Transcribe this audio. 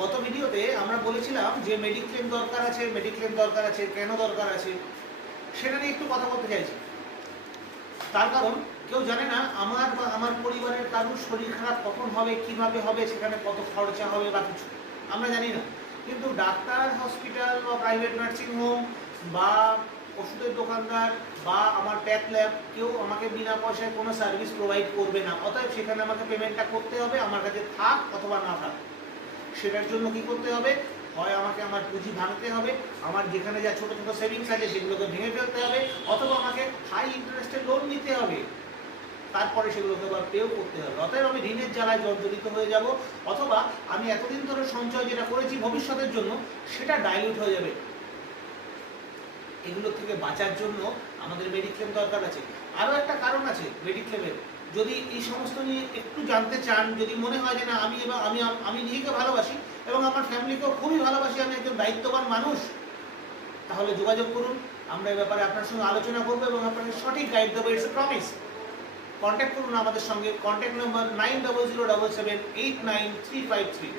গত ভিডিওতে আমরা বলেছিলাম যে মেডিক্লেম দরকার আছে, কেন দরকার আছে সেটা নিয়ে একটু কথা বলতে চাইছি। তার কারণ কেউ জানে না আমার বা আমার পরিবারের কারোর শরীর খারাপ কখন হবে, কিভাবে হবে, সেখানে কত খরচা হবে বা কিছু আমরা জানি না। কিন্তু ডাক্তার, হসপিটাল বা প্রাইভেট নার্সিং হোম বা ওষুধের দোকানদার বা আমার প্যাথ ল্যাব কেউ আমাকে বিনা পয়সায় কোনো সার্ভিস প্রোভাইড করবে না। অতএব সেখানে আমাকে পেমেন্টটা করতে হবে, আমার কাছে থাক অথবা না থাক। সেটার জন্য কি করতে হবে? হয় আমাকে আমার পুঁজি ভাঙতে হবে, আমার যেখানে যা ছোটো ছোটো সেভিংস আছে সেগুলোকে ভেঙে ফেলতে হবে, অথবা আমাকে হাই ইন্টারেস্টের লোন নিতে হবে, তারপরে সেগুলোকে আবার পেও করতে হবে। অতএব আমি ঋণের জ্বালায় জর্জরিত হয়ে যাব, অথবা আমি এতদিন ধরে সঞ্চয় যেটা করেছি ভবিষ্যতের জন্য সেটা ডাইলিউট হয়ে যাবে। এগুলো থেকে বাঁচার জন্য আমাদের মেডিক্লেম দরকার আছে। আরও একটা কারণ আছে মেডিক্লেমের। যদি এই সমস্ত নিয়ে একটু জানতে চান, যদি মনে হয় যে না আমি নিজেকে ভালোবাসি এবং আমার ফ্যামিলিকেও খুবই ভালোবাসি, আমি একজন দায়িত্ববান মানুষ, তাহলে যোগাযোগ করুন। আমরা এই ব্যাপারে আপনার সঙ্গে আলোচনা করবো এবং আপনাকে সঠিক গাইড দেবো। It's a promise. কন্ট্যাক্ট করুন আমাদের সঙ্গে। Contact number 9007789353।